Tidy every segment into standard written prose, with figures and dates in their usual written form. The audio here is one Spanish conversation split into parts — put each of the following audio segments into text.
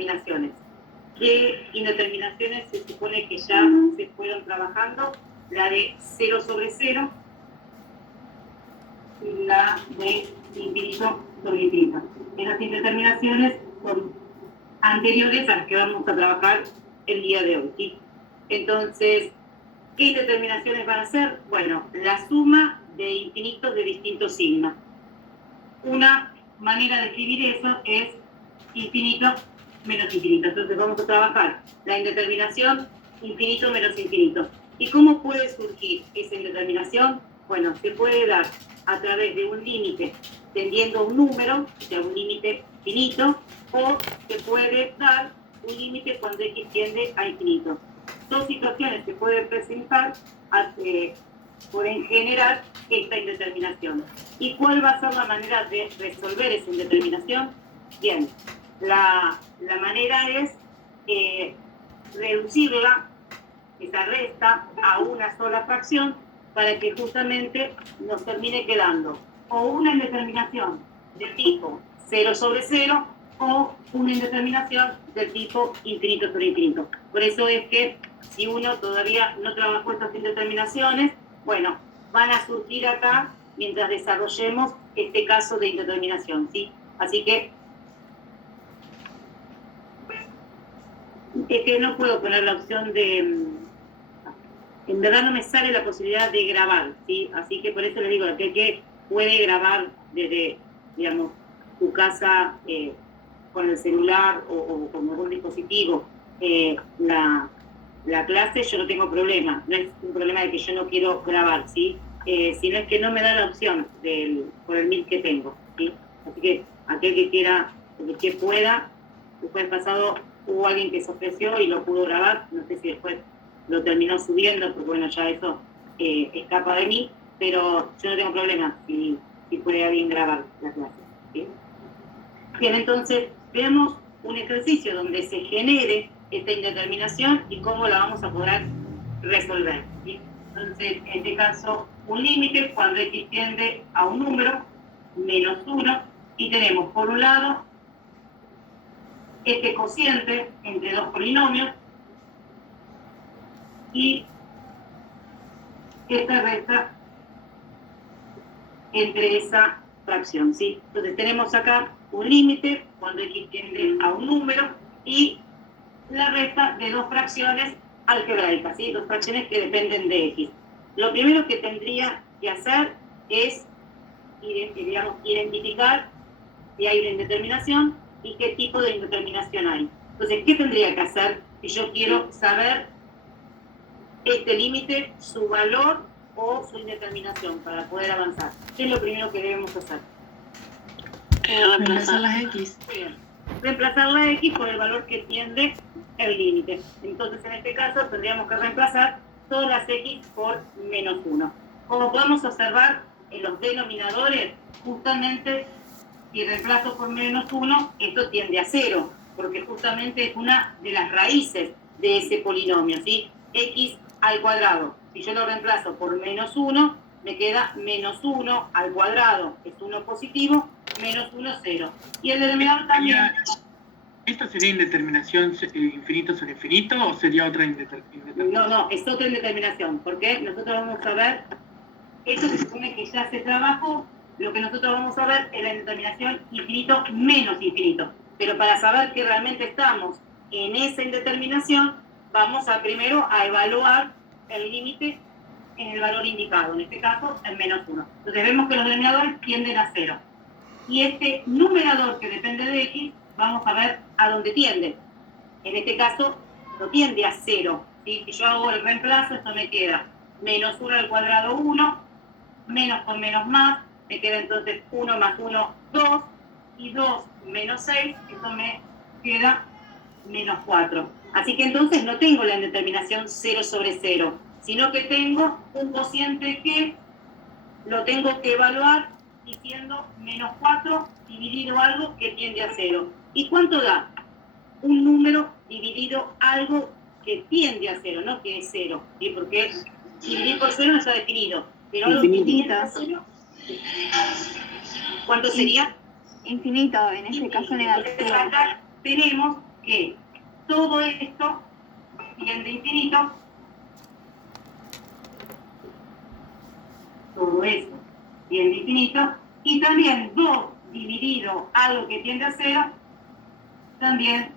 indeterminaciones. ¿Qué indeterminaciones se supone que ya se fueron trabajando? La de 0 sobre 0 y la de infinito sobre infinito. Esas indeterminaciones son anteriores a las que vamos a trabajar el día de hoy, ¿sí? Entonces, ¿qué indeterminaciones van a ser? Bueno, la suma de infinitos de distintos signos. Una manera de escribir eso es infinito menos infinito. Entonces vamos a trabajar la indeterminación infinito menos infinito. ¿Y cómo puede surgir esa indeterminación? Bueno, se puede dar a través de un límite tendiendo a un número, o sea, un límite finito, o se puede dar un límite cuando x tiende a infinito. Dos situaciones que pueden presentar pueden generar esta indeterminación. ¿Y cuál va a ser la manera de resolver esa indeterminación? Bien, la manera es reducirla, esa resta, a una sola fracción para que justamente nos termine quedando o una indeterminación de tipo 0 sobre 0 o una indeterminación del tipo infinito sobre infinito. Por eso es que si uno todavía no trabajó estas indeterminaciones, bueno, van a surgir acá mientras desarrollemos este caso de indeterminación, ¿sí? Así que es que no puedo poner la opción de... En verdad no me sale la posibilidad de grabar, ¿sí? Así que por eso les digo, aquel que puede grabar desde, digamos, tu casa con el celular o con algún dispositivo la clase, yo no tengo problema. No es un problema de que yo no quiero grabar, ¿sí? Sino es que no me da la opción por el mail que tengo, ¿sí? Así que aquel que quiera, el que pueda, después pasado hubo alguien que se ofreció y lo pudo grabar, no sé si después lo terminó subiendo, porque bueno, ya eso escapa de mí, pero yo no tengo problema si puede alguien grabar la clase, ¿sí? Bien, entonces veamos un ejercicio donde se genere esta indeterminación y cómo la vamos a poder resolver, ¿sí? Entonces, en este caso, un límite cuando x tiende a un número, menos 1, y tenemos por un lado este cociente entre dos polinomios y esta resta entre esa fracción, ¿sí? Entonces tenemos acá un límite cuando x tiende a un número y la resta de dos fracciones algebraicas, ¿sí? Dos fracciones que dependen de x. Lo primero que tendría que hacer es, digamos, identificar si hay una indeterminación y qué tipo de indeterminación hay. Entonces, ¿qué tendría que hacer si yo quiero saber este límite, su valor o su indeterminación para poder avanzar? ¿Qué es lo primero que debemos hacer? Reemplazar las x. Bien. Reemplazar la x por el valor que tiende el límite. Entonces, en este caso, tendríamos que reemplazar todas las x por menos 1. Como podemos observar en los denominadores, justamente si reemplazo por menos 1, esto tiende a 0, porque justamente es una de las raíces de ese polinomio, ¿sí? X al cuadrado. Si yo lo reemplazo por menos 1, me queda menos 1 al cuadrado, es 1 positivo, menos 1, 0. Y el denominador también... ¿Esta sería indeterminación infinito sobre infinito o sería otra indeterminación? No, es otra indeterminación, porque nosotros vamos a ver, esto se supone que ya se trabajó, lo que nosotros vamos a ver es la indeterminación infinito menos infinito. Pero para saber que realmente estamos en esa indeterminación, vamos a primero a evaluar el límite en el valor indicado, en este caso en menos 1. Entonces vemos que los denominadores tienden a 0. Y este numerador que depende de x, vamos a ver a dónde tiende. En este caso, no tiende a 0. ¿Sí? Si yo hago el reemplazo, esto me queda menos 1 al cuadrado 1, menos con menos más, me queda entonces 1 más 1, 2, y 2 menos 6, esto me queda menos 4. Así que entonces no tengo la indeterminación 0 sobre 0, sino que tengo un cociente que lo tengo que evaluar diciendo menos 4 dividido algo que tiende a 0. ¿Y cuánto da? Un número dividido algo que tiende a 0, no que es 0, ¿sí? Porque dividir por 0 no está definido. Pero algo que tiende a 0, ¿cuánto sería? Infinito, en ese caso negativo. Entonces acá tenemos que todo esto tiende a infinito, todo esto tiende a infinito, y también 2 dividido algo que tiende a 0, también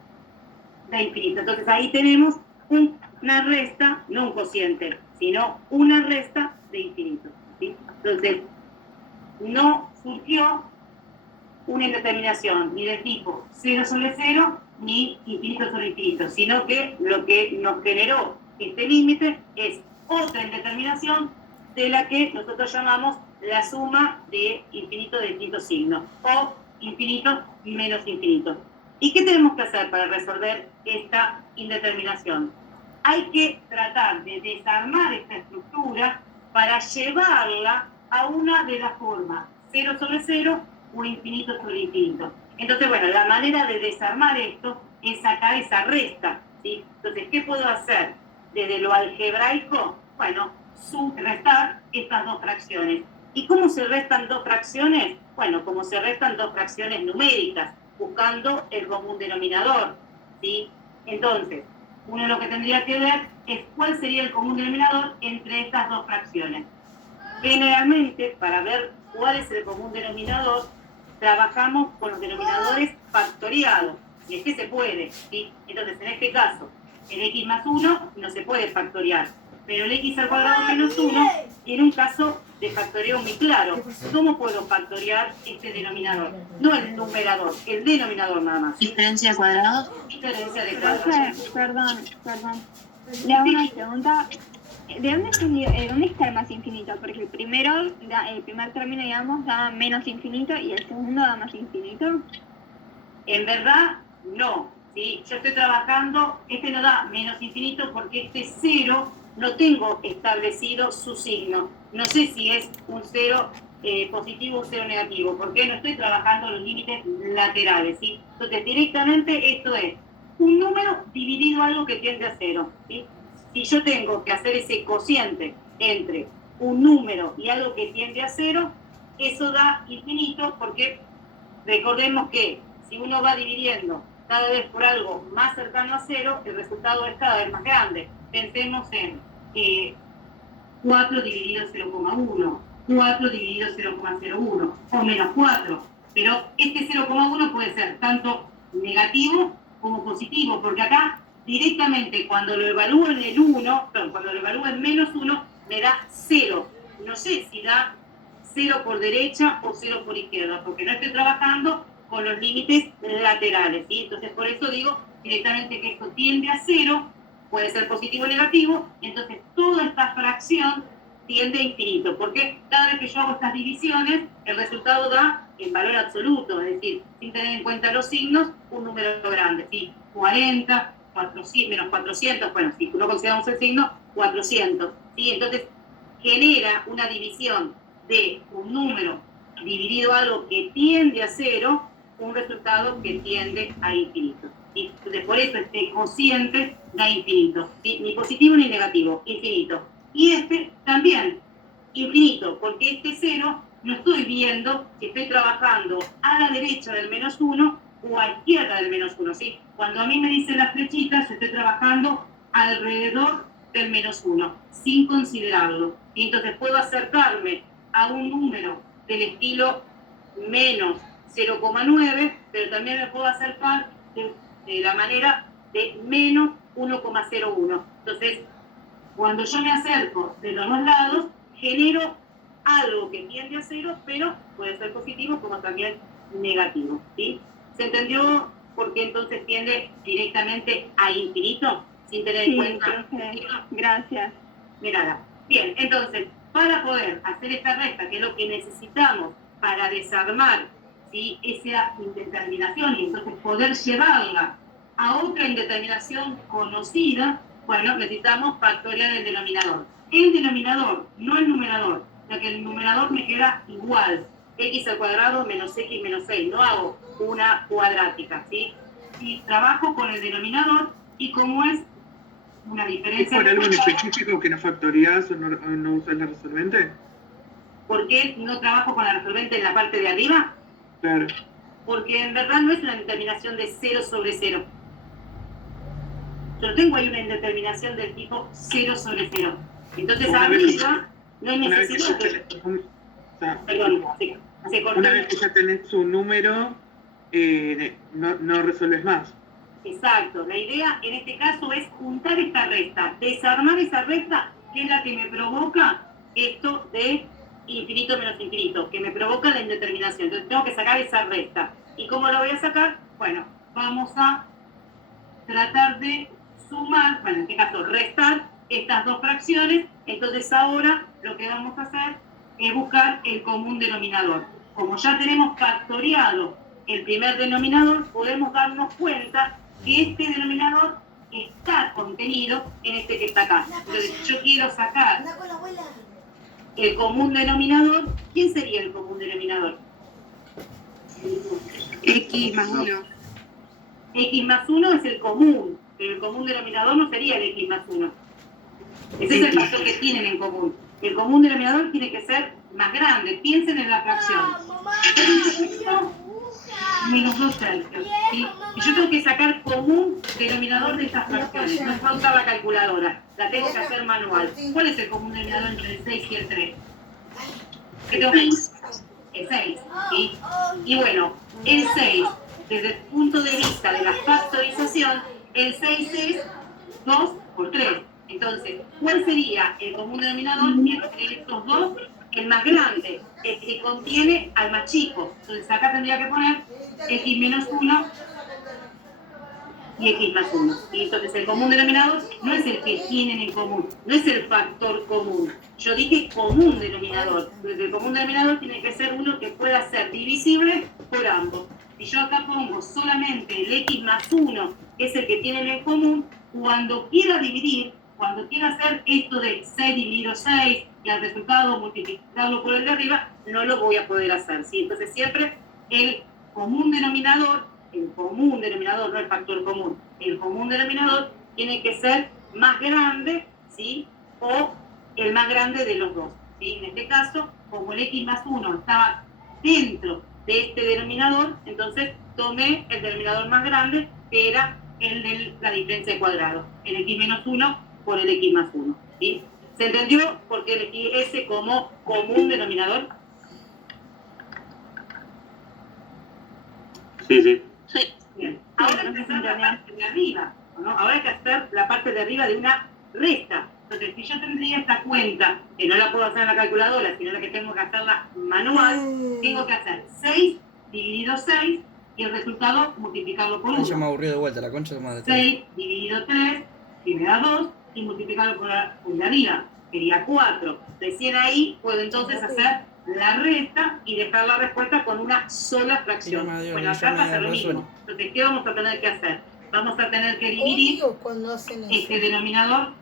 da infinito. Entonces ahí tenemos una resta, no un cociente, sino una resta de infinito, ¿sí? Entonces, no surgió una indeterminación ni de tipo 0 sobre 0 ni infinito sobre infinito, sino que lo que nos generó este límite es otra indeterminación de la que nosotros llamamos la suma de infinito de distintos signos, o infinito menos infinito. ¿Y qué tenemos que hacer para resolver esta indeterminación? Hay que tratar de desarmar esta estructura para llevarla a una de las formas 0 sobre 0 o infinito sobre infinito. Entonces, bueno, la manera de desarmar esto es sacar esa resta, ¿sí? Entonces, ¿qué puedo hacer desde lo algebraico? Bueno, restar estas dos fracciones. ¿Y cómo se restan dos fracciones? Bueno, como se restan dos fracciones numéricas, buscando el común denominador, ¿sí? Entonces, uno lo que tendría que ver es cuál sería el común denominador entre estas dos fracciones. Generalmente, para ver cuál es el común denominador, trabajamos con los denominadores factoriados, y es que se puede, ¿sí? Entonces, en este caso, el x más 1 no se puede factoriar, pero el x al cuadrado menos 1 tiene un caso de factoreo muy claro. ¿Cómo puedo factoriar este denominador? No el numerador, el denominador nada más. ¿Diferencia de cuadrados? Diferencia de cuadrados. Perdón. Le hago una pregunta. ¿Dónde está el más infinito? Porque el primer término, digamos, da menos infinito y el segundo da más infinito. En verdad, no. ¿Sí? Yo estoy trabajando, este no da menos infinito porque este 0 no tengo establecido su signo. No sé si es un 0 positivo o un 0 negativo, porque no estoy trabajando los límites laterales, ¿sí? Entonces, directamente esto es un número dividido algo que tiende a 0, ¿sí? Si yo tengo que hacer ese cociente entre un número y algo que tiende a 0, eso da infinito, porque recordemos que si uno va dividiendo cada vez por algo más cercano a 0, el resultado es cada vez más grande. Pensemos en 4 dividido 0,1, 4 dividido 0,01 o menos 4. Pero este 0,1 puede ser tanto negativo como positivo, porque acá directamente cuando lo evalúo en el 1, cuando lo evalúo en menos 1, me da 0. No sé si da 0 por derecha o 0 por izquierda, porque no estoy trabajando con los límites laterales, ¿sí? Entonces, por eso digo directamente que esto tiende a 0, puede ser positivo o negativo, entonces toda esta fracción tiende a infinito, porque cada vez que yo hago estas divisiones, el resultado da en valor absoluto, es decir, sin tener en cuenta los signos, un número grande, ¿sí? 40, 400, menos 400, bueno, si no consideramos el signo, 400, ¿sí? Entonces, genera una división de un número dividido algo que tiende a 0, un resultado que tiende a infinito, ¿sí? Entonces, por eso este cociente da infinito, ¿sí? Ni positivo ni negativo, infinito. Y este también, infinito, porque este 0 no estoy viendo que estoy trabajando a la derecha del menos 1 o a izquierda del menos 1, ¿sí? Cuando a mí me dicen las flechitas, estoy trabajando alrededor del menos 1, sin considerarlo. Y entonces puedo acercarme a un número del estilo menos 0,9, pero también me puedo acercar de la manera de menos 1,01. Entonces, cuando yo me acerco de los dos lados, genero algo que tiende a 0, pero puede ser positivo como también negativo, ¿sí? ¿Se entendió por qué entonces tiende directamente a infinito? Sin tener en cuenta. Gracias. De nada. Bien, entonces, para poder hacer esta resta, que es lo que necesitamos para desarmar, ¿sí?, esa indeterminación y entonces poder llevarla a otra indeterminación conocida, bueno, necesitamos factoriar el denominador. El denominador, no el numerador, ya que el numerador me queda igual, x al cuadrado menos x menos 6, no hago una cuadrática, ¿sí? Y trabajo con el denominador, y como es una diferencia... ¿Es por algo en específico que no factorías o no usas la resolvente? ¿Por qué no trabajo con la resolvente en la parte de arriba? Claro. Porque en verdad no es una determinación de 0 sobre 0. Yo no tengo ahí una indeterminación del tipo 0 sobre 0. Entonces Una vez arriba no hay Una vez que necesidad ya de... tenés, o sea, Perdón, se cortó. una vez que ya tenés un número, no resuelves más. Exacto. La idea en este caso es juntar esta resta, desarmar esa resta, que es la que me provoca esto de infinito menos infinito, que me provoca la indeterminación. Entonces tengo que sacar esa resta. ¿Y cómo la voy a sacar? Bueno, vamos a tratar de sumar, bueno, en este caso restar estas dos fracciones. Entonces ahora lo que vamos a hacer es buscar el común denominador. Como ya tenemos factoriado el primer denominador, podemos darnos cuenta que este denominador está contenido en este que está acá. Entonces yo quiero sacar el común denominador. ¿Quién sería el común denominador? X más 1. X más 1 es el común, pero el común denominador no sería el X más 1. Ese es el factor que tienen en común. El común denominador tiene que ser más grande. Piensen en la fracción. Menos 2 tercios. ¿Sí? Y yo tengo que sacar común denominador de estas fracciones. No puedo usar la calculadora. La tengo que hacer manual. ¿Cuál es el común denominador entre el 6 y el 3? ¿Qué tengo que hacer? El 6. ¿Sí? Y bueno, el 6, desde el punto de vista de la factorización, el 6 es 2 por 3. Entonces, ¿cuál sería el común denominador entre estos dos? El más grande, el que contiene al más chico. Entonces acá tendría que poner x menos 1 y x más 1. Y entonces el común denominador no es el que tienen en común, no es el factor común. Yo dije común denominador. Entonces el común denominador tiene que ser uno que pueda ser divisible por ambos. Si yo acá pongo solamente el x más 1, que es el que tienen en común, cuando quiera dividir, cuando quiera hacer esto de 6 dividido 6 y al resultado multiplicarlo por el de arriba, no lo voy a poder hacer, ¿sí? Entonces siempre el común denominador, no el factor común, el común denominador tiene que ser más grande, ¿sí? O el más grande de los dos, ¿sí? En este caso, como el x más 1 estaba dentro de este denominador, entonces tomé el denominador más grande, que era el de la diferencia de cuadrado, el x menos 1 por el x más 1, ¿sí? ¿Se entendió por qué elegí ese como común denominador? Sí. Bien. Ahora hay que hacer la parte de arriba, ¿no? Ahora hay que hacer la parte de arriba de una resta. Entonces, si yo tendría esta cuenta, que no la puedo hacer en la calculadora, sino que tengo que hacerla manual, tengo que hacer 6 dividido 6 y el resultado multiplicarlo por 1. Ya me aburrió de vuelta, la concha de madre. 6 dividido 3, que me da 2, y multiplicarlo por de arriba, sería 4. Recién ahí puedo entonces hacer la resta y dejar la respuesta con una sola fracción. Bueno, acá pasa lo mismo. Entonces, ¿qué vamos a tener que hacer? Vamos a tener que dividir este denominador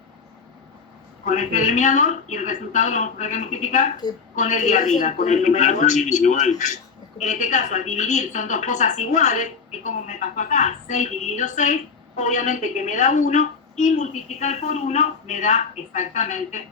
con este denominador y el resultado lo vamos a tener que multiplicar con el de arriba, con el numerador. En este caso, al dividir son dos cosas iguales, es como me pasó acá, 6 dividido 6, obviamente que me da 1, y multiplicar por 1 me da exactamente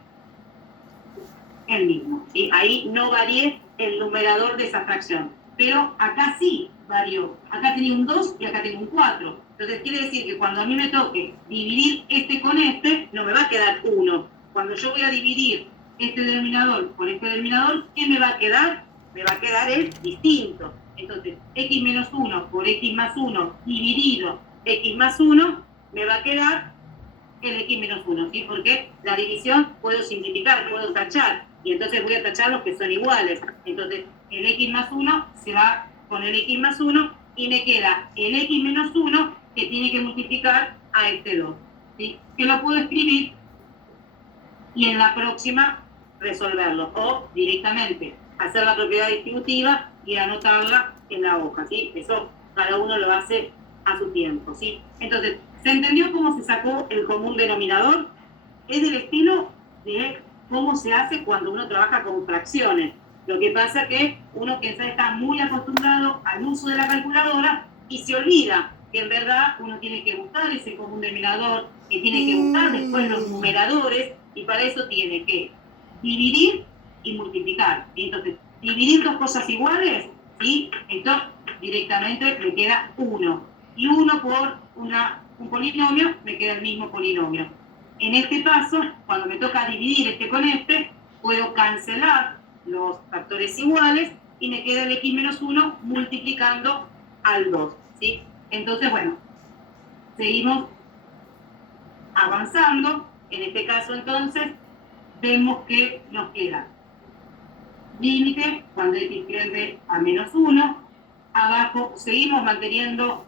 el mismo. ¿Sí? Ahí no varié el numerador de esa fracción, pero acá sí varió. Acá tenía un 2 y acá tengo un 4. Entonces quiere decir que cuando a mí me toque dividir este con este, no me va a quedar 1. Cuando yo voy a dividir este denominador por este denominador, ¿qué me va a quedar? Me va a quedar el distinto. Entonces, x menos 1 por x más 1 dividido x más 1, me va a quedar el x menos 1, ¿sí? Porque la división puedo simplificar, puedo tachar, y entonces voy a tachar los que son iguales. Entonces, el x más 1 se va con el x más 1 y me queda el x menos 1 que tiene que multiplicar a este 2, ¿sí? Que lo puedo escribir y en la próxima resolverlo, o directamente hacer la propiedad distributiva y anotarla en la hoja, ¿sí? Eso cada uno lo hace a su tiempo, ¿sí? Entonces, ¿se entendió cómo se sacó el común denominador? Es del estilo de cómo se hace cuando uno trabaja con fracciones. Lo que pasa es que uno quizás está muy acostumbrado al uso de la calculadora y se olvida que en verdad uno tiene que buscar ese común denominador, que tiene que buscar después los numeradores, y para eso tiene que dividir y multiplicar. Entonces, dividir dos cosas iguales, ¿sí? Esto directamente le queda 1. Y 1 por una un polinomio, me queda el mismo polinomio. En este caso, cuando me toca dividir este con este, puedo cancelar los factores iguales y me queda el x menos 1 multiplicando al 2, ¿sí? Entonces, bueno, seguimos avanzando. En este caso, entonces, vemos que nos queda límite cuando x tiende a menos 1. Abajo seguimos manteniendo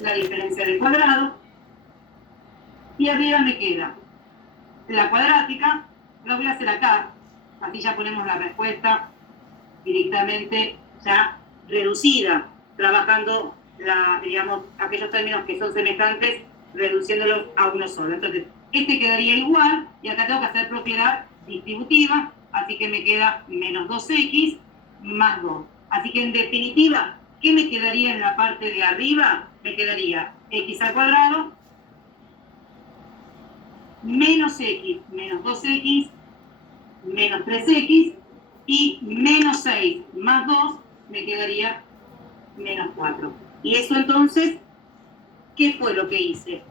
la diferencia del cuadrado. Y arriba me queda la cuadrática. Lo voy a hacer acá. Así ya ponemos la respuesta directamente ya reducida, trabajando digamos, aquellos términos que son semejantes, reduciéndolos a uno solo. Entonces, este quedaría igual, y acá tengo que hacer propiedad distributiva, así que me queda menos 2x más 2. Así que en definitiva, ¿qué me quedaría en la parte de arriba? Me quedaría x al cuadrado menos x menos 2x menos 3x y menos 6 más 2 me quedaría menos 4. Y eso entonces, ¿qué fue lo que hice?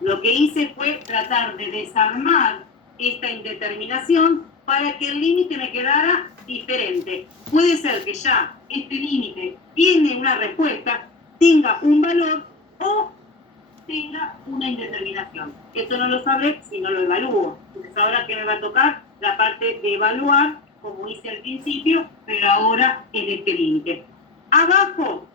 Lo que hice fue tratar de desarmar esta indeterminación para que el límite me quedara diferente. Puede ser que ya este límite tiene una respuesta, tenga un valor o tenga una indeterminación. Esto no lo sabré si no lo evalúo. Entonces ahora que me va a tocar la parte de evaluar, como hice al principio, pero ahora en este límite. Abajo,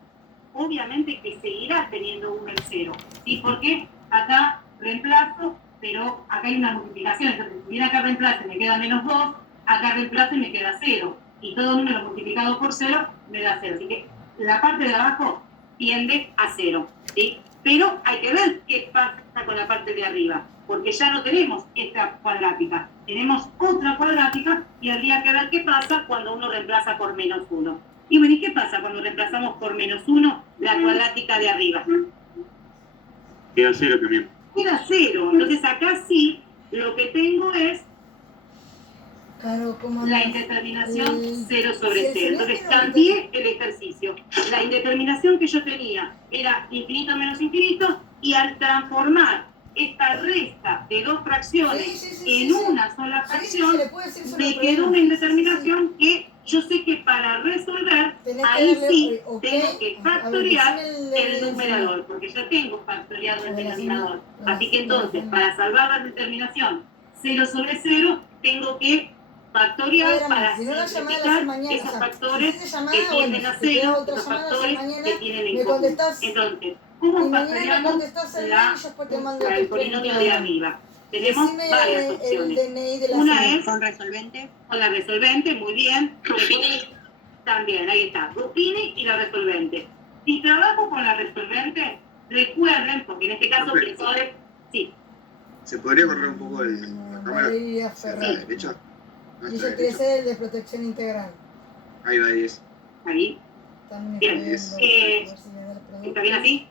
obviamente que seguirá teniendo 1 en 0. ¿Sí? Porque acá reemplazo, pero acá hay una multiplicación. Entonces, si bien acá reemplazo me queda menos 2, acá reemplazo y me queda 0. Y todo número multiplicado por 0 me da 0. Así que la parte de abajo tiende a 0. ¿Sí? Pero hay que ver qué pasa con la parte de arriba, porque ya no tenemos esta cuadrática, tenemos otra cuadrática y habría que ver qué pasa cuando uno reemplaza por menos 1. Y bueno, ¿y qué pasa cuando reemplazamos por menos 1 la cuadrática de arriba? Queda 0 también. Queda 0. Entonces acá sí, lo que tengo es Claro, como la indeterminación 0 sobre 0. Entonces cambié el ejercicio. La indeterminación que yo tenía era infinito menos infinito, y al transformar esta resta de dos fracciones en una sola fracción, me quedó una indeterminación que yo sé que para resolver, ahí sí tengo que factoriar el numerador, porque ya tengo factoriado el denominador. Así que entonces, para salvar la determinación 0 sobre 0, tengo que factorial para simplificar esos factores que tienden a 0, los factores que tienen en común. Entonces, ¿cómo factoriamos el polinomio de arriba? Tenemos varias opciones. Una es con resolvente. Con la resolvente, muy bien. También, ahí está, Ruffini y la resolvente. Si trabajo con la resolvente, recuerden, porque en este caso pensores, sí. ¿Se podría correr un poco la cámara? ¿Hacia la derecha? Dice que ese es el de protección integral. Ahí va 10. Ahí. También Bien. ¿Está bien así?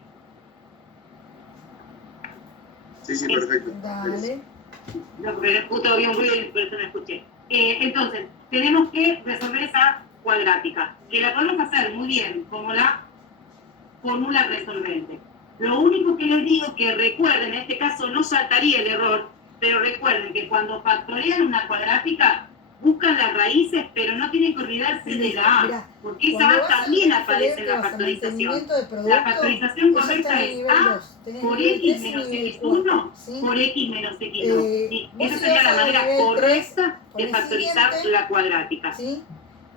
Sí, perfecto. Dale. No, porque justo había un ruido y por eso no escuché. Entonces, tenemos que resolver esa cuadrática, que la podemos hacer muy bien, como la fórmula resolvente. Lo único que les digo que recuerden, en este caso no saltaría el error, pero recuerden que cuando factorean una cuadrática, buscan las raíces, pero no tienen que olvidarse de la A, porque esa A también aparece en la factorización. La factorización correcta es A por X menos X1 por X menos X2. ¿Sí? Esa sería la manera correcta de factorizar la cuadrática. ¿Sí?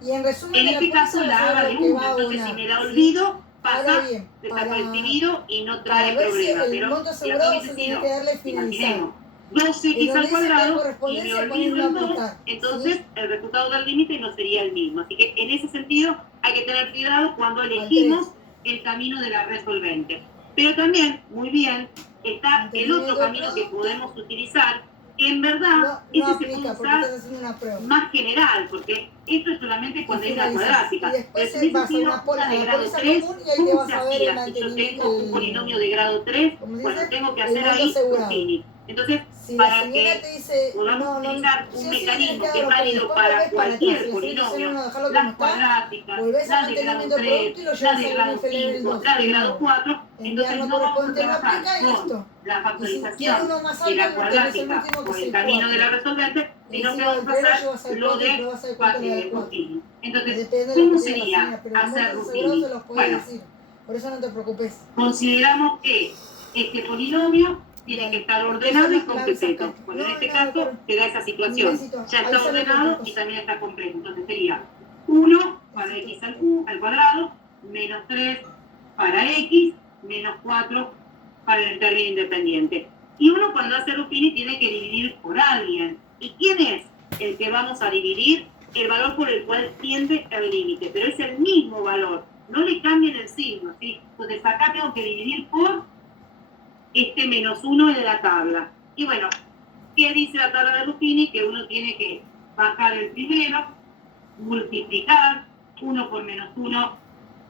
Y en resumen, en este caso la A vale 1, entonces si me la olvido, pasa desapercibido y no trae problema. Pero si aquí hubiese sido, imaginemos, 2x al cuadrado y me olvido el 2, entonces el resultado del límite no sería el mismo. Así que en ese sentido hay que tener cuidado cuando elegimos el camino de la resolvente. Pero también, muy bien, está el otro camino que podemos utilizar, que en verdad ese se puede usar más general, porque Esto es solamente cuando hay una finalizas. cuadrática. Y después Pero si vas a hubiese una sido una de la grado póliza 3, común y ahí te ¿cómo vas se a ver el hacía si yo mantenimiento, tengo un polinomio de grado 3? ¿cómo se Bueno, dice? tengo que El hacer monto ahí asegurado. Ruffini. Entonces, Si la para señora que te dice, podamos utilizar un sí o sí mecanismo tienes que es dar los válido después para volvés para atrás. cualquier Si la señora polinomio, no dejarlo como las está, cuadráticas, volvés a las de grado mantenimiento 3, producto y lo las llevas de al grado nivel level 5, 2. las de grado 4, Enviar entonces no no vamos a correspondiente no trabajar aplica y con listo. la Y si factorización tiene uno más de alto, la tenés el cuadrática último que por es el el camino de la 4. resolvente, Y sino que encima vamos del a 3 lo hacer llevas al lo 4 y de probás a ver cuánto le da el 4. Ruffini. Entonces, Depende de lo ¿cómo que te diga la señora, sería pero los hacer montos asegurados Ruffini? se los puede Bueno, decir. Por eso no te preocupes. consideramos que este polinomio tiene que estar ordenado y completo. Bueno, en este caso se da esa situación. Ya está ordenado y también está completo. Entonces sería 1 para x al cuadrado, menos 3 para x, menos 4 para el término independiente. Y uno cuando hace Ruffini tiene que dividir por alguien. ¿Y quién es el que vamos a dividir? El valor por el cual tiende el límite, pero es el mismo valor. No le cambien el signo, ¿sí? Entonces acá tengo que dividir por este menos 1 de la tabla. Y bueno, ¿qué dice la tabla de Ruffini? Que uno tiene que bajar el primero, multiplicar 1 por menos 1,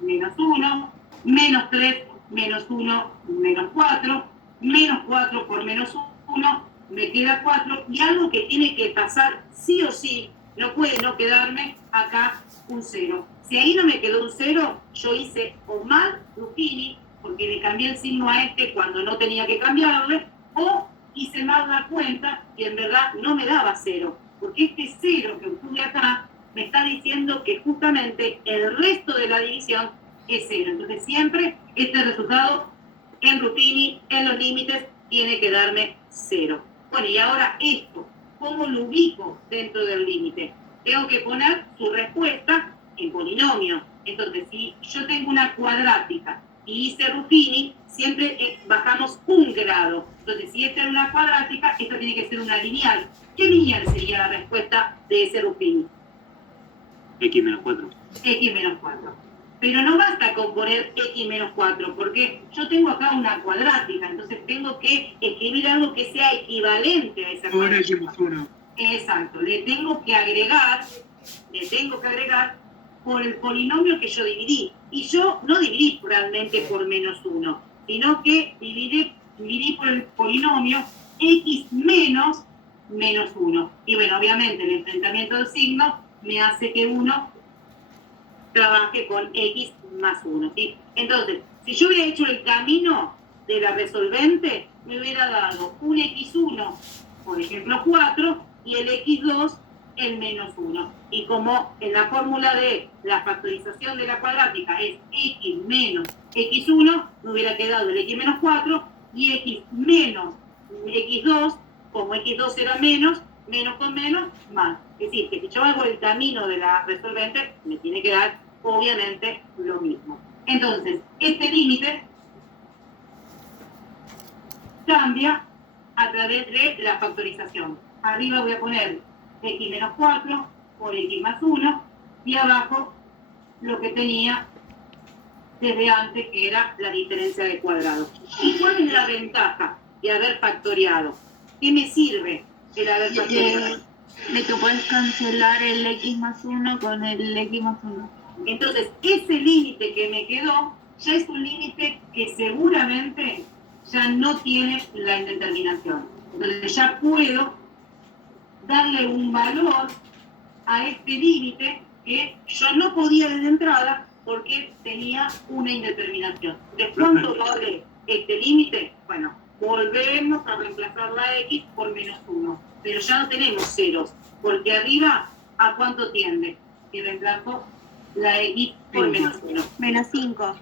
menos 1, menos 3, menos 1, menos 4, menos 4 por menos 1, me queda 4, y algo que tiene que pasar sí o sí, no puede no quedarme acá un 0. Si ahí no me quedó un 0, yo hice o mal Ruffini, porque le cambié el signo a este cuando no tenía que cambiarle, o hice mal la cuenta y en verdad no me daba 0, porque este 0 que obtuve acá me está diciendo que justamente el resto de la división es 0. Entonces siempre este resultado en Ruffini, en los límites, tiene que darme 0. Bueno, y ahora esto, ¿cómo lo ubico dentro del límite? Tengo que poner su respuesta en polinomio. Entonces, si yo tengo una cuadrática y hice Ruffini, siempre bajamos un grado. Entonces, si esta es una cuadrática, esta tiene que ser una lineal. ¿Qué lineal sería la respuesta de ese Ruffini? X menos 4. X menos 4. Pero no basta con poner X menos 4, porque yo tengo acá una cuadrática, entonces tengo que escribir algo que sea equivalente a esa Ahora cuadrática. X más 1. Exacto, le tengo que agregar por el polinomio que yo dividí. Y yo no dividí realmente por menos 1, sino que dividí por el polinomio X menos 1. Y bueno, obviamente el enfrentamiento del signo me hace que uno trabaje con X más 1, ¿sí? Entonces, si yo hubiera hecho el camino de la resolvente, me hubiera dado un X1, por ejemplo 4, y el X2, el menos 1. Y como en la fórmula de la factorización de la cuadrática es X menos X1, me hubiera quedado el X menos 4 y X menos X2, como X2 era menos con menos, más. Es decir, que si yo hago el camino de la resolvente, me tiene que dar, obviamente, lo mismo. Entonces, este límite cambia a través de la factorización. Arriba voy a poner X menos 4 por X más 1, y abajo lo que tenía desde antes, que era la diferencia de cuadrados. ¿Y cuál es la ventaja de haber factoriado? ¿Qué me sirve el haber factoriado? De que puedes cancelar el X más 1 con el X más 1. Entonces, ese límite que me quedó ya es un límite que seguramente ya no tiene la indeterminación. Entonces, ya puedo darle un valor a este límite que yo no podía desde entrada porque tenía una indeterminación. ¿De cuánto vale este límite? Bueno, volvemos a reemplazar la X por menos 1. Pero ya no tenemos ceros, porque arriba, ¿a cuánto tiende? Y reemplazo la X por menos 1. Menos 5.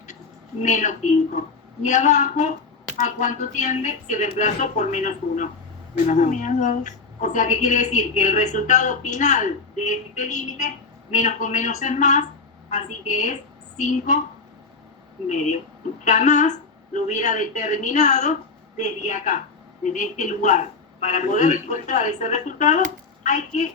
Menos 5. Y abajo, ¿a cuánto tiende? Si reemplazo por menos 1. Menos 2. Menos 2. O sea, ¿qué quiere decir? Que el resultado final de este límite, menos con menos es más, así que es 5,5. Jamás lo hubiera determinado desde acá, desde este lugar. Para poder encontrar ese resultado, hay que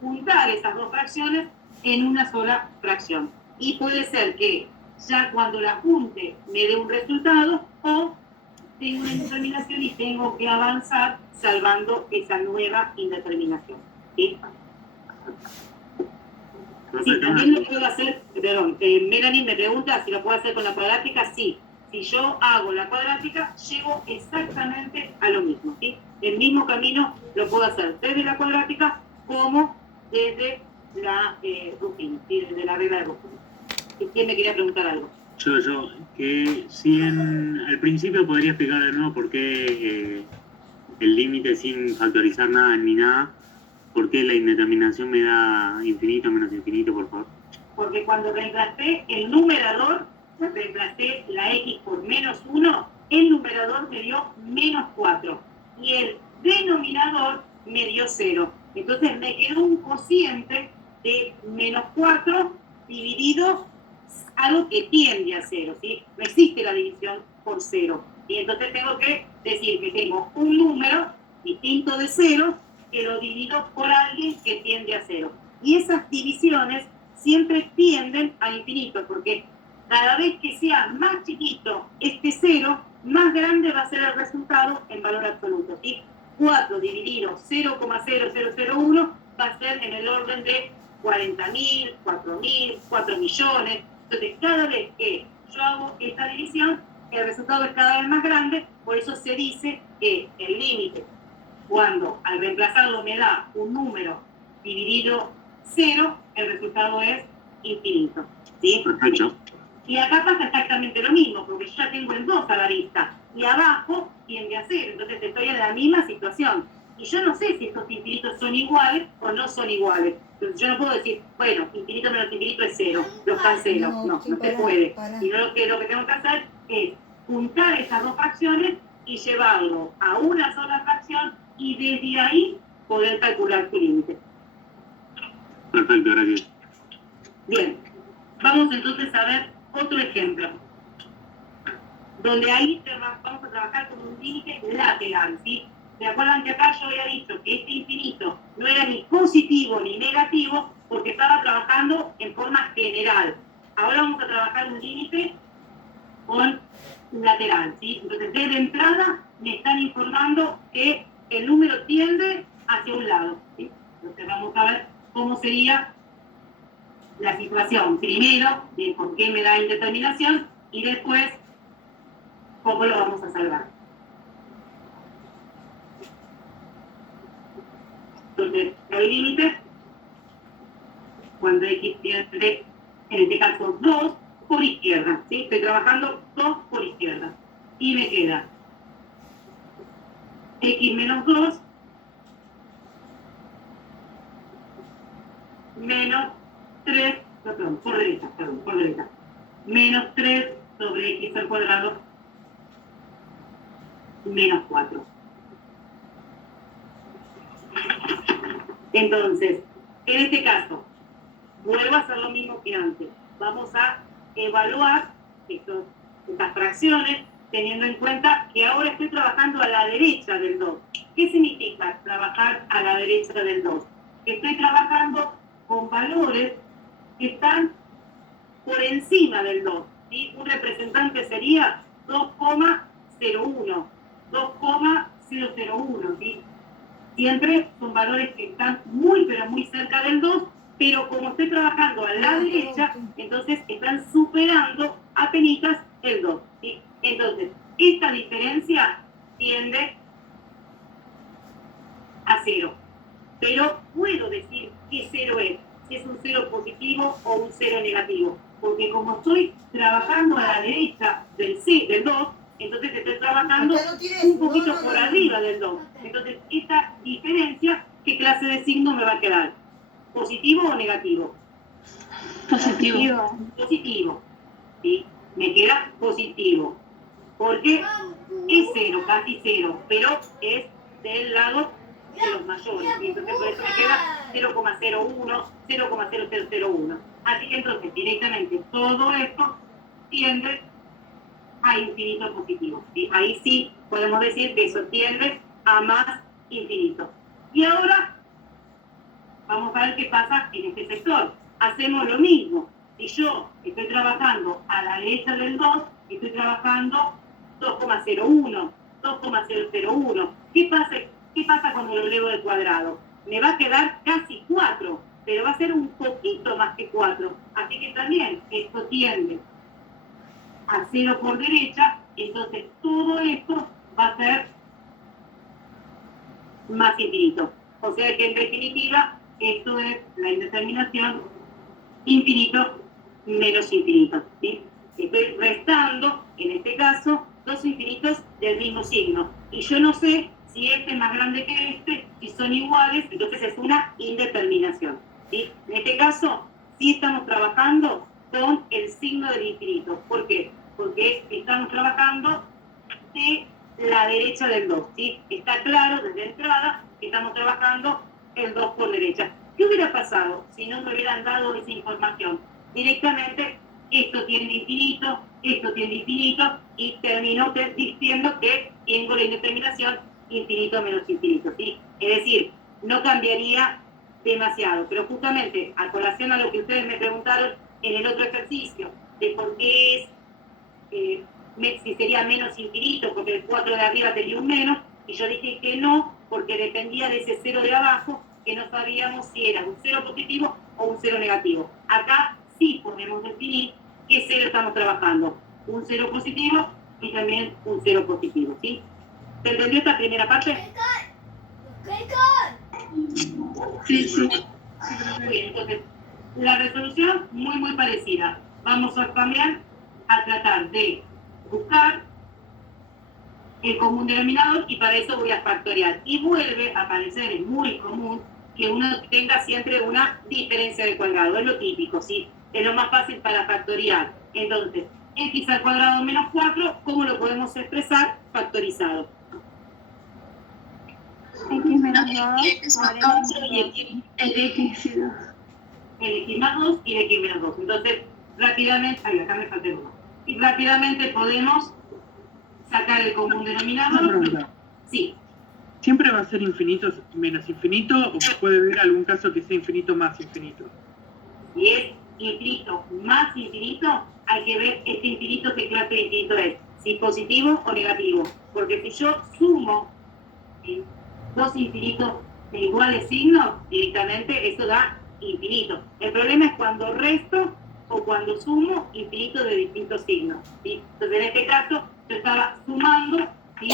juntar esas dos fracciones en una sola fracción. Y puede ser que ya cuando la junte me dé un resultado, o tengo una indeterminación y tengo que avanzar salvando esa nueva indeterminación. ¿Sí? Sí, también lo puedo hacer, perdón, Melanie me pregunta si lo puedo hacer con la cuadrática, sí. Si yo hago la cuadrática, llego exactamente a lo mismo, ¿sí? El mismo camino lo puedo hacer desde la cuadrática como desde la rutina, ¿sí? Desde la regla de Ruffin. ¿Quién me quería preguntar algo? Yo, que si al principio podría explicar de nuevo por qué el límite sin factorizar nada ni nada, por qué la indeterminación me da infinito menos infinito, por favor. Porque cuando reemplacé el numerador, reemplacé la x por menos 1, el numerador me dio menos 4 y el denominador me dio 0. Entonces me quedó un cociente de menos 4 dividido algo que tiende a 0, ¿sí? No existe la división por 0. Y entonces tengo que decir que tengo un número distinto de 0 que lo divido por alguien que tiende a 0. Y esas divisiones siempre tienden a infinito, porque cada vez que sea más chiquito este 0, más grande va a ser el resultado en valor absoluto, ¿sí? 4 dividido 0,0001 va a ser en el orden de 40.000, 4.000, 4 millones. Entonces, cada vez que yo hago esta división, el resultado es cada vez más grande, por eso se dice que el límite, cuando al reemplazarlo me da un número dividido 0, el resultado es infinito, ¿sí? Perfecto. Y acá pasa exactamente lo mismo, porque yo ya tengo el 2 a la vista, y abajo tiende a 0, entonces estoy en la misma situación. Y yo no sé si estos infinitos son iguales o no son iguales. Entonces yo no puedo decir, bueno, infinito menos infinito es 0, los cancelo. No se puede. Y lo que tengo que hacer es juntar esas dos fracciones y llevarlo a una sola fracción y desde ahí poder calcular su límite. Perfecto, gracias. Bien, vamos entonces a ver otro ejemplo, donde ahí vamos a trabajar con un límite lateral, ¿sí? ¿Se acuerdan que acá yo había dicho que este infinito no era ni positivo ni negativo porque estaba trabajando en forma general? Ahora vamos a trabajar un límite con lateral, ¿sí? Entonces, desde entrada me están informando que el número tiende hacia un lado, ¿sí? Entonces, vamos a ver cómo sería la situación. Primero, de por qué me da indeterminación y después, cómo lo vamos a salvar. Entonces, el límite, cuando x tiende, en este caso 2, por izquierda, ¿sí? Estoy trabajando 2 por izquierda. Y me queda x menos 2 menos 3, perdón, por derecha, menos 3 sobre x al cuadrado menos 4. Entonces, en este caso, vuelvo a hacer lo mismo que antes. Vamos a evaluar estas fracciones teniendo en cuenta que ahora estoy trabajando a la derecha del 2. ¿Qué significa trabajar a la derecha del 2? Estoy trabajando con valores que están por encima del 2, ¿sí? Un representante sería 2,01, 2,001, ¿sí? Siempre son valores que están muy, pero muy cerca del 2, pero como estoy trabajando a la derecha, entonces están superando apenitas el 2, ¿sí? Entonces, esta diferencia tiende a 0. Pero puedo decir qué 0 es, si es un 0 positivo o un 0 negativo, porque como estoy trabajando a la derecha del 2, entonces estoy trabajando un poquito por arriba del 2. Entonces, esta diferencia, ¿qué clase de signo me va a quedar? ¿Positivo o negativo? Positivo. Positivo. ¿Sí? Me queda positivo. Porque es 0, casi 0, pero es del lado de los mayores. ¿Sí? Entonces, por eso me queda 0,01, 0,0001. Así que entonces, directamente, todo esto tiende a infinito positivo, ¿sí? Ahí sí podemos decir que eso tiende a más infinito. Y ahora vamos a ver qué pasa en este sector. Hacemos lo mismo. Si yo estoy trabajando a la derecha del 2, estoy trabajando 2,01, 2,001. ¿Qué pasa cuando lo elevo al cuadrado? Me va a quedar casi 4. pero va a ser un poquito más que 4. Así que también esto tiende a 0 por derecha, entonces todo esto va a ser más infinito. O sea que en definitiva, esto es la indeterminación infinito menos infinito, ¿sí? Estoy restando, en este caso, dos infinitos del mismo signo. Y yo no sé si este es más grande que este, si son iguales, entonces es una indeterminación, ¿sí? En este caso, sí estamos trabajando con el signo del infinito. ¿Por qué? Porque estamos trabajando de la derecha del 2, ¿sí? Está claro desde entrada que estamos trabajando el 2 por derecha. ¿Qué hubiera pasado si no me hubieran dado esa información? Directamente, esto tiende infinito, esto tiende infinito, y termino diciendo que tengo la indeterminación infinito menos infinito, ¿sí? Es decir, no cambiaría demasiado, pero justamente a colación a lo que ustedes me preguntaron en el otro ejercicio, de por qué es, si sería menos infinito, porque el 4 de arriba tenía un menos, y yo dije que no, porque dependía de ese 0 de abajo, que no sabíamos si era un 0 positivo o un 0 negativo. Acá sí podemos definir qué 0 estamos trabajando, un 0 positivo y también un 0 positivo, ¿sí? ¿Se entendió esta primera parte? Sí, sí. Muy bien, entonces, la resolución muy parecida. Vamos a cambiar, a tratar de buscar el común denominador, y para eso voy a factoriar. Y vuelve a aparecer, es muy común, que uno tenga siempre una diferencia de cuadrado. Es lo típico, ¿sí? Es lo más fácil para factoriar. Entonces, x al cuadrado menos 4, ¿cómo lo podemos expresar? Factorizado. X menos 2, El X. El x más 2 y el x menos 2. Entonces, rápidamente, acá me falta uno. Y rápidamente podemos sacar el común Una denominador. pregunta. Sí, ¿Siempre va a ser infinito menos infinito o puede haber algún caso que sea infinito más infinito? si es infinito más infinito, hay que ver este infinito qué clase de infinito es, si positivo o negativo. Porque si yo sumo dos infinitos de iguales signos, directamente eso da infinito. El problema es cuando resto o cuando sumo infinitos de distintos signos, ¿sí? Entonces en este caso yo estaba sumando, ¿sí?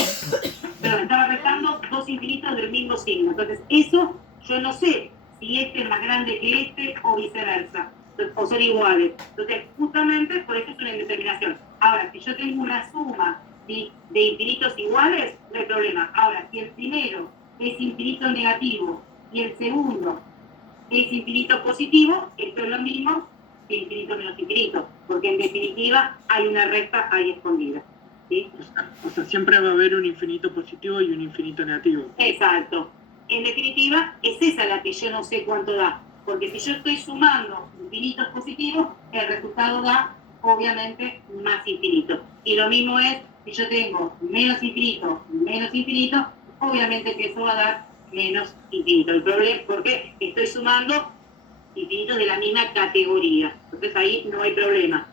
Pero estaba restando dos infinitos del mismo signo. Entonces eso yo no sé si este es más grande que este o viceversa, o son iguales. Entonces justamente por eso es una indeterminación. Ahora, si yo tengo una suma, ¿sí?, de infinitos iguales, no hay problema. Ahora, si el primero es infinito negativo y el segundo es infinito positivo, esto es lo mismo que infinito menos infinito, porque en definitiva hay una recta ahí escondida, ¿sí? O sea, siempre va a haber un infinito positivo y un infinito negativo. Exacto. En definitiva, es esa la que yo no sé cuánto da, porque si yo estoy sumando infinitos positivos, el resultado da, obviamente, más infinito. Y lo mismo es, si yo tengo menos infinito, obviamente que eso va a dar menos infinito. El problema es porque estoy sumando infinitos de la misma categoría. Entonces ahí no hay problema.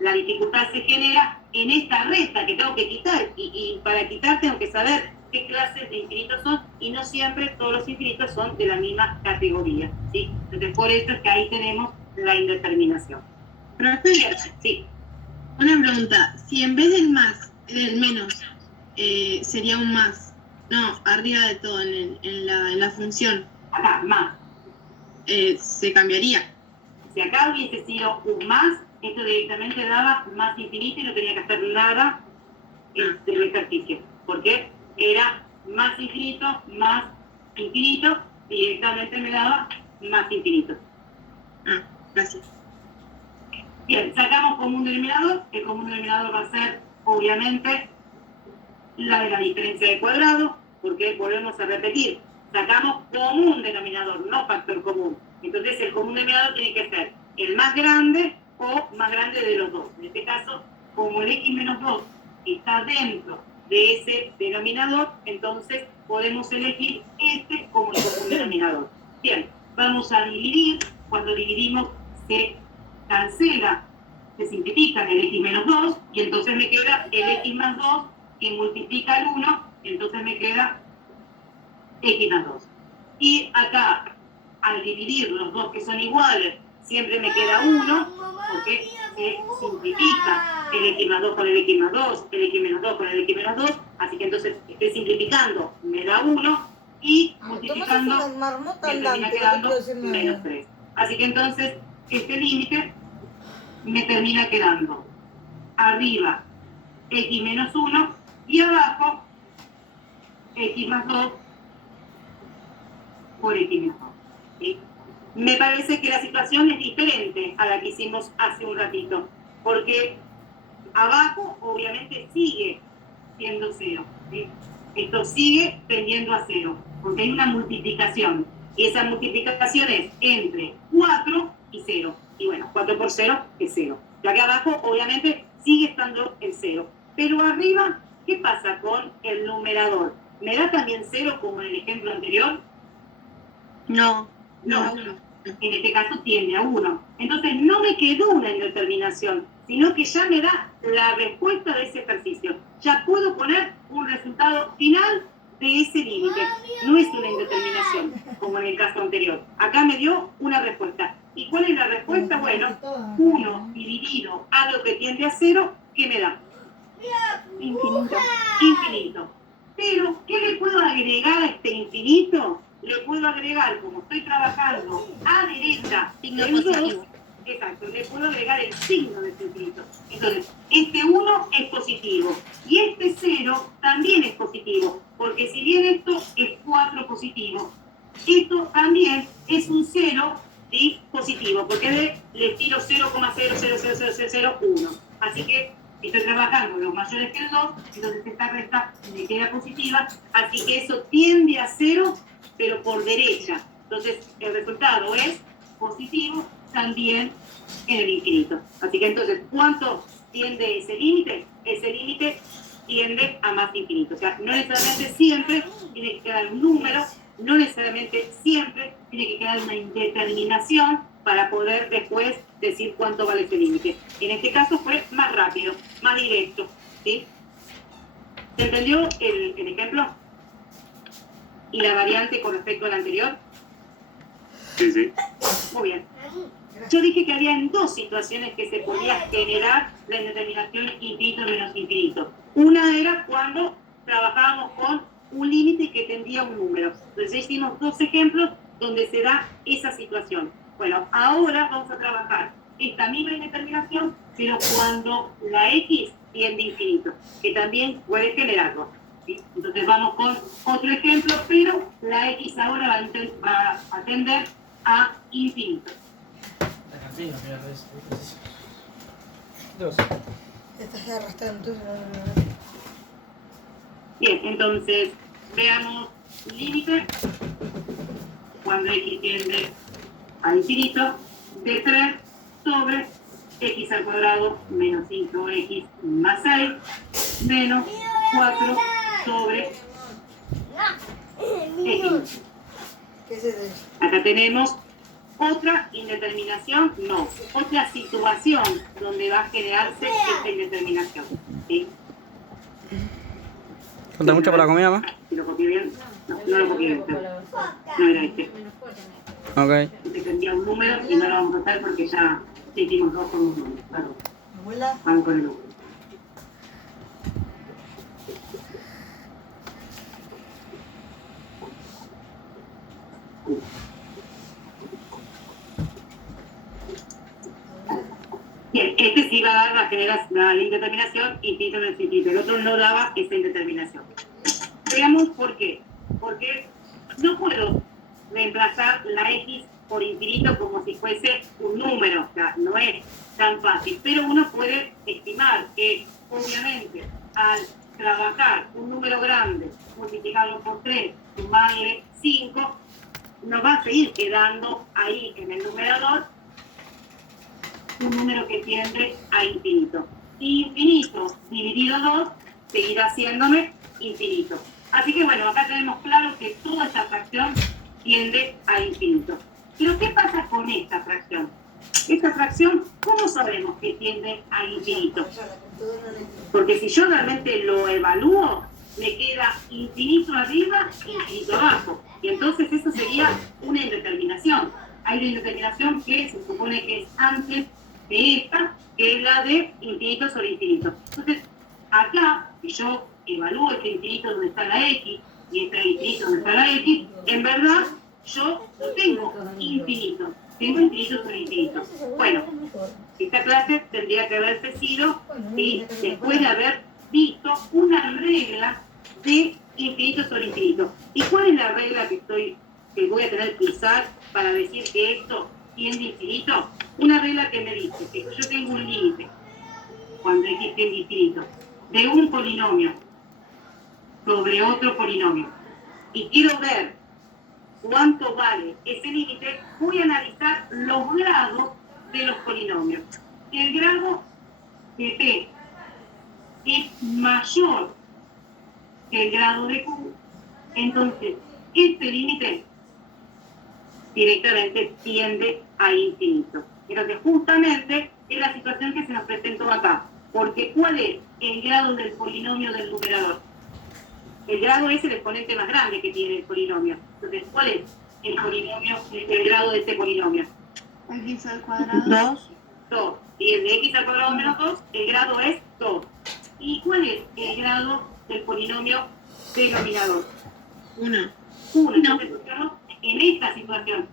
La dificultad se genera en esta resta que tengo que quitar. Y para quitar tengo que saber qué clases de infinitos son, y no siempre todos los infinitos son de la misma categoría, ¿sí? Entonces por eso es que ahí tenemos la indeterminación. Profe, Sí. una pregunta. Si en vez del más, del menos, sería un más, no, arriba de todo en la función, Acá, más. se cambiaría. Si acá hubiese sido un más, esto directamente daba más infinito y no tenía que hacer nada del ejercicio. Porque era más infinito, directamente me daba más infinito. Gracias. Bien, sacamos común denominador. El común denominador va a ser, obviamente, la de la diferencia de cuadrado, porque volvemos a repetir, sacamos común denominador, no factor común. Entonces el común denominador tiene que ser el más grande o más grande de los dos. En este caso, como el x menos 2 está dentro de ese denominador, entonces podemos elegir este como el común denominador. Bien, vamos a dividir. Cuando dividimos se cancela, se simplifica el x menos 2, y entonces me queda el x más 2 que multiplica el 1, entonces me queda x más 2. Y acá, al dividir los dos que son iguales, siempre me queda 1, porque se simplifica el x más 2 con el x más 2, el x menos 2 con el x menos 2, así que entonces estoy simplificando, me da 1, y multiplicando Tomás es una marmota me termina andante, no te quedando puedo decir menos nada. 3. Así que entonces este límite me termina quedando arriba x menos 1 y abajo x más 2 por x menos 2. ¿Sí? Me parece que la situación es diferente a la que hicimos hace un ratito, porque abajo obviamente sigue siendo 0. ¿Sí? Esto sigue tendiendo a 0, porque hay una multiplicación, y esa multiplicación es entre 4 y 0. Y bueno, 4 por 0 es 0. Ya que abajo obviamente sigue estando el 0. Pero arriba, ¿qué pasa con el numerador? ¿Me da también 0 como en el ejemplo anterior? No. No. En este caso tiende a 1. Entonces no me quedó una indeterminación, sino que ya me da la respuesta de ese ejercicio. Ya puedo poner un resultado final de ese límite. No es una indeterminación, como en el caso anterior. Acá me dio una respuesta. ¿Y cuál es la respuesta? Bueno, 1 dividido a lo que tiende a 0, ¿qué me da? Infinito. Infinito. Pero, ¿qué le puedo agregar a este infinito? Le puedo agregar, como estoy trabajando a derecha, Signo el 2, positivo. exacto, le puedo agregar el signo de este infinito. Entonces, este 1 es positivo y este 0 también es positivo, porque si bien esto es 4 positivo, esto también es un 0, ¿sí? Positivo, porque le tiro 0,0000001. Así que estoy trabajando los mayores que el 2, entonces esta resta me queda positiva, así que eso tiende a 0, pero por derecha. Entonces el resultado es positivo también en el infinito. Así que entonces, ¿cuánto tiende ese límite? Ese límite tiende a más infinito. O sea, no necesariamente siempre tiene que quedar un número, no necesariamente siempre tiene que quedar una indeterminación para poder después decir cuánto vale ese límite. En este caso fue más rápido, más directo. ¿Sí? ¿Se entendió el ejemplo? ¿Y la variante con respecto al anterior? Sí, sí. Muy bien. Yo dije que había en dos situaciones que se podía generar la indeterminación infinito menos infinito. Una era cuando trabajábamos con un límite que tendía a un número. Entonces hicimos dos ejemplos donde se da esa situación. Bueno, ahora vamos a trabajar esta misma indeterminación, pero cuando la x tiende a infinito, que también puede generarlo. ¿Sí? Entonces vamos con otro ejemplo, pero la x ahora va a tender a infinito. Estás arrastrando. Bien, entonces veamos límite cuando x tiende a infinito de 3 sobre x al cuadrado menos 5x más 6 menos 4 sobre x. ¿Qué es eso? Acá tenemos otra indeterminación, no, otra situación donde va a generarse esta indeterminación. ¿Sí? ¿Falta mucho para la comida más? ¿Si lo copié bien? No, no lo copié bien. No era este. Ok. Te tendría un número y no lo vamos a hacer porque ya hicimos dos con un número. Claro. Abuela, Vamos con el número. Bien, este sí va a dar la indeterminación infinito menos infinito. El otro no daba esa indeterminación. Veamos por qué. Porque no puedo reemplazar la x por infinito como si fuese un número. O sea, no es tan fácil. Pero uno puede estimar que, obviamente, al trabajar un número grande, multiplicarlo por 3, sumarle 5, nos va a seguir quedando ahí en el numerador un número que tiende a infinito. Infinito dividido 2 seguirá haciéndome infinito. Así que bueno, acá tenemos claro que toda esta fracción tiende a infinito. Pero ¿qué pasa con esta fracción? Esta fracción, ¿cómo sabemos que tiende a infinito? Porque si yo realmente lo evalúo, me queda infinito arriba, infinito abajo. Y entonces eso sería una indeterminación. Hay una indeterminación que se supone que es antes de esta, que es la de infinito sobre infinito. Entonces, acá, si yo evalúo este infinito donde está la X y este infinito donde está la X, en verdad yo no tengo infinito, tengo infinito sobre infinito. Bueno, esta clase tendría que haberse sido después de haber visto una regla de infinito sobre infinito. ¿Y cuál es la regla que voy a tener que usar para decir que esto tiende a infinito? Una regla que me dice que yo tengo un límite cuando x tiende a infinito de un polinomio sobre otro polinomio y quiero ver cuánto vale ese límite, voy a analizar los grados de los polinomios. El grado de p es mayor que el grado de q, entonces este límite directamente tiende a infinito. Entonces justamente es la situación que se nos presentó acá, porque ¿cuál es el grado del polinomio del numerador? El grado es el exponente más grande que tiene el polinomio. Entonces, ¿cuál es el grado de este polinomio? X al cuadrado. 2. Y el de x al cuadrado menos 2, el grado es 2. ¿Y cuál es el grado del polinomio denominador? 1. 1. Entonces, estamos en esta situación.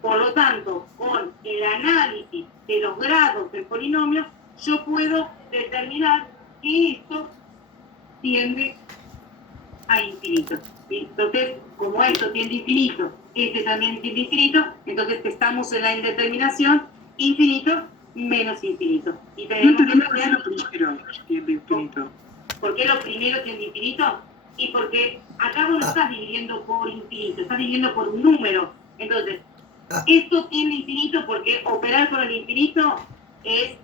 Por lo tanto, con el análisis de los grados del polinomio, yo puedo determinar que esto tiende a infinito. Entonces, como esto tiende a infinito, este también tiende a infinito, entonces estamos en la indeterminación infinito menos infinito. Y tenemos que ¿Por qué lo primero tiende a infinito? ¿Por qué lo primero tiende a infinito? Y porque acá vos no estás dividiendo por infinito, estás dividiendo por un número. Entonces, esto tiende a infinito porque operar con el infinito es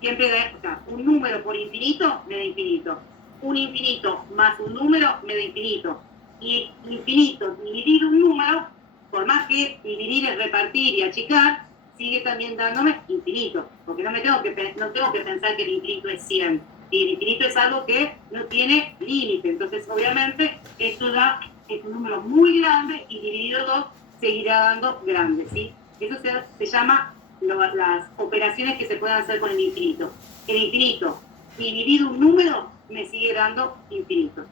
siempre da, o sea, un número por infinito me da infinito. Un infinito más un número me da infinito. Y infinito dividir un número, por más que dividir es repartir y achicar, sigue también dándome infinito. Porque no tengo que pensar que el infinito es 100. Y el infinito es algo que no tiene límite. Entonces, obviamente, esto es un número muy grande y dividido 2 seguirá dando grande, ¿sí? Eso se llama las operaciones que se pueden hacer con el infinito. El infinito dividido un número me sigue dando infinito.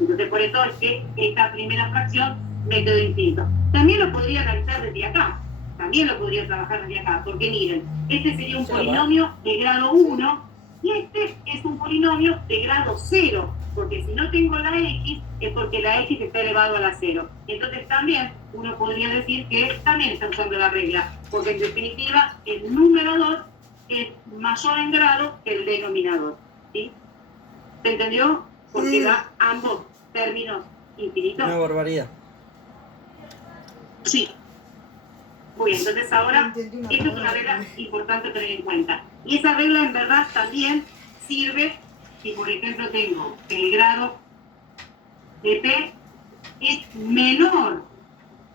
Entonces, por eso es que esta primera fracción me quedó infinito. También lo podría analizar desde acá. También lo podría trabajar desde acá. Porque miren, este sería un polinomio de grado 1 y este es un polinomio de grado 0. Porque si no tengo la x, es porque la x está elevado a la 0. Entonces también uno podría decir que también está usando la regla. Porque en definitiva, el numerador es mayor en grado que el denominador. ¿Sí? ¿Se entendió? Porque da ambos términos infinitos. Una barbaridad. Sí. Muy bien, entonces ahora, esto es una regla importante tener en cuenta. Y esa regla en verdad también sirve si, por ejemplo, tengo que el grado de P es menor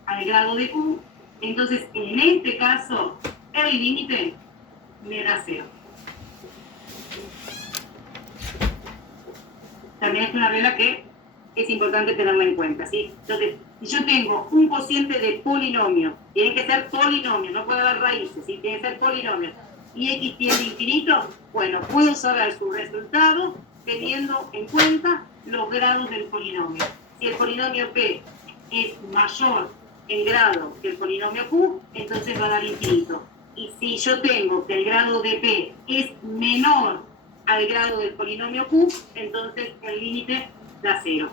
al grado de Q, entonces en este caso el límite me da 0. También es una regla que es importante tenerla en cuenta, ¿sí? Entonces, si yo tengo un cociente de polinomio, tiene que ser polinomio, no puede haber raíces, ¿sí? Tiene que ser polinomio, y x tiende a infinito, bueno, puedo saber su resultado teniendo en cuenta los grados del polinomio. Si el polinomio P es mayor en grado que el polinomio Q, entonces va a dar infinito. Y si yo tengo que el grado de P es menor al grado del polinomio Q, entonces el límite da 0.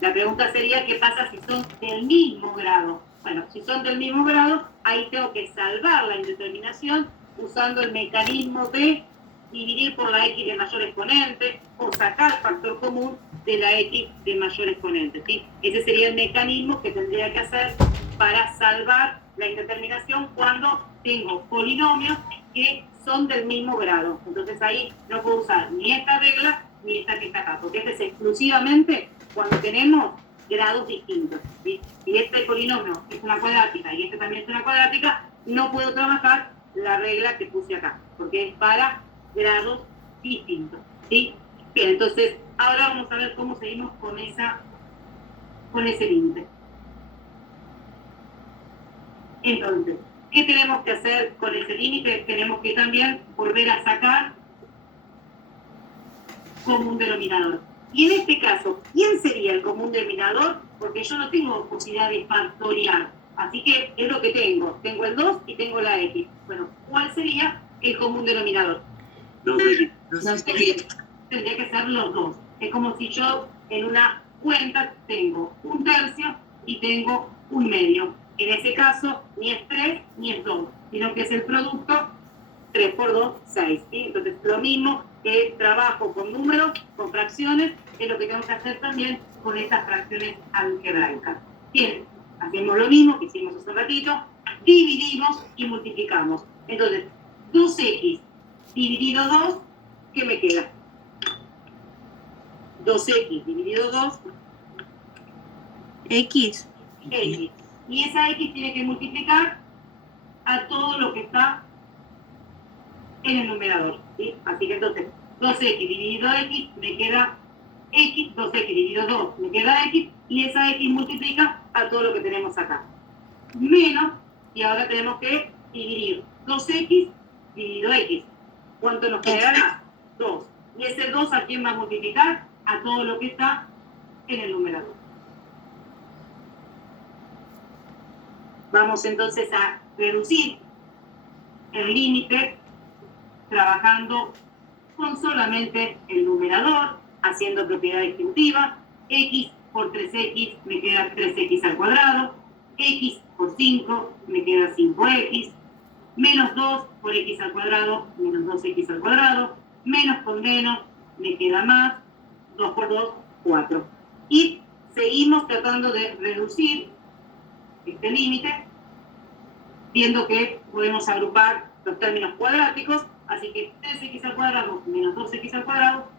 La pregunta sería, ¿qué pasa si son del mismo grado? Bueno, si son del mismo grado, ahí tengo que salvar la indeterminación usando el mecanismo de dividir por la x de mayor exponente o sacar factor común de la x de mayor exponente, ¿sí? Ese sería el mecanismo que tendría que hacer para salvar la indeterminación cuando tengo polinomios que son del mismo grado. Entonces ahí no puedo usar ni esta regla ni esta que está acá, porque este es exclusivamente cuando tenemos grados distintos, ¿sí? Si este polinomio es una cuadrática y este también es una cuadrática, no puedo trabajar la regla que puse acá, porque es para grados distintos, ¿sí? Bien, entonces ahora vamos a ver cómo seguimos con esa con ese límite. Entonces, ¿qué tenemos que hacer con ese límite? Tenemos que también volver a sacar común denominador. Y en este caso, ¿quién sería el común denominador? Porque yo no tengo posibilidad de factoriar. Así que es lo que tengo. Tengo el 2 y tengo la X. Bueno, ¿cuál sería el común denominador? 2x. No sería, tendría que ser los dos. Es como si yo en una cuenta tengo un tercio y tengo un medio. En ese caso, ni es 3 ni es 2, sino que es el producto 3 por 2, 6. ¿Sí? Entonces, lo mismo que trabajo con números, con fracciones, es lo que tengo que hacer también con estas fracciones algebraicas. Bien, hacemos lo mismo que hicimos hace un ratito, dividimos y multiplicamos. Entonces, 2x dividido 2, ¿qué me queda? 2x dividido 2, X. x. Y esa x tiene que multiplicar a todo lo que está en el numerador. ¿Sí? Así que entonces, 2x dividido x me queda x, 2x dividido 2 me queda x, y esa x multiplica a todo lo que tenemos acá. Menos, y ahora tenemos que dividir 2x dividido x. ¿Cuánto nos quedará? 2. ¿Y ese 2 a quién va a multiplicar? A todo lo que está en el numerador. Vamos entonces a reducir el límite trabajando con solamente el numerador, haciendo propiedad distributiva. X por 3x me queda 3x al cuadrado, x por 5 me queda 5x, menos 2 por x al cuadrado, menos 2x al cuadrado, menos con menos me queda más, 2 por 2, 4. Y seguimos tratando de reducir este límite, viendo que podemos agrupar los términos cuadráticos, así que 3x al cuadrado menos 2x al cuadrado